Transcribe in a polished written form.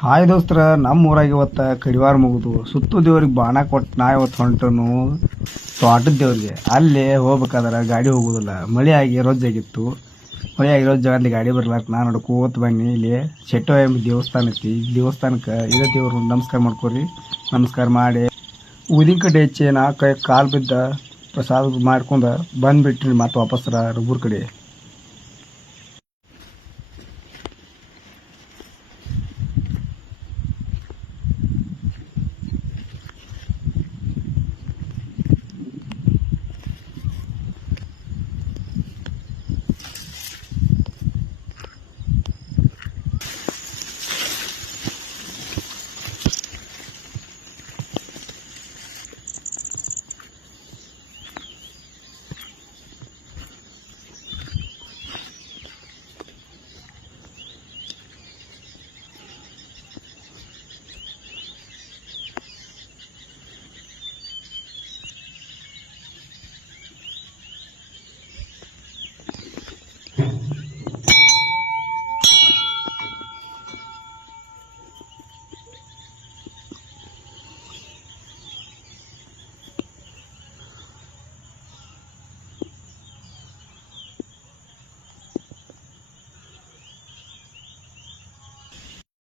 Hi ದೋಸ್ತರ, ನಮ್ಮ ಊರಾಗ ಇವತ್ತು ಕಡಿವಾರ ಮುಗಿದು ಸುತ್ತು ದೇವ್ರಿಗೆ ಬಾಣ ಕೊಟ್ಟು ನಾ ಇವತ್ತು ಹೊಂಟನು ತೋಟದ ದೇವ್ರಿಗೆ. ಅಲ್ಲೇ ಹೋಗ್ಬೇಕಾದ್ರೆ ಗಾಡಿ ಹೋಗೋದಿಲ್ಲ, ಮಳೆ ಆಗಿ ರೊಜ್ಜಾಗಿತ್ತು. ಮಳೆ ಆಗಿ ರೊಜ್ಜಾಗಲ್ಲಿ ಗಾಡಿ ಬರ್ಲಾಕ ನಾ ನೋಡ್ಕೋತ ಬನ್ನಿ. ಇಲ್ಲಿ ಶೆಟ್ಟೋ ಎಂಬ ದೇವಸ್ಥಾನ ಐತಿ. ದೇವಸ್ಥಾನಕ್ಕೆ ಇದೇ ದೇವ್ರು ನಮಸ್ಕಾರ ಮಾಡ್ಕೊರಿ. ನಮಸ್ಕಾರ ಮಾಡಿ ಊದಿನ ಕಡೆ ಹೆಚ್ಚಿ ನಾ ಕಾಲು ಬಿದ್ದ ಪ್ರಸಾದ ಮಾಡ್ಕೊಂಡು ಬಂದುಬಿಟ್ರಿ. ಮತ್ತೆ ವಾಪಸ್ಸರ ಊರ ಕಡೆ.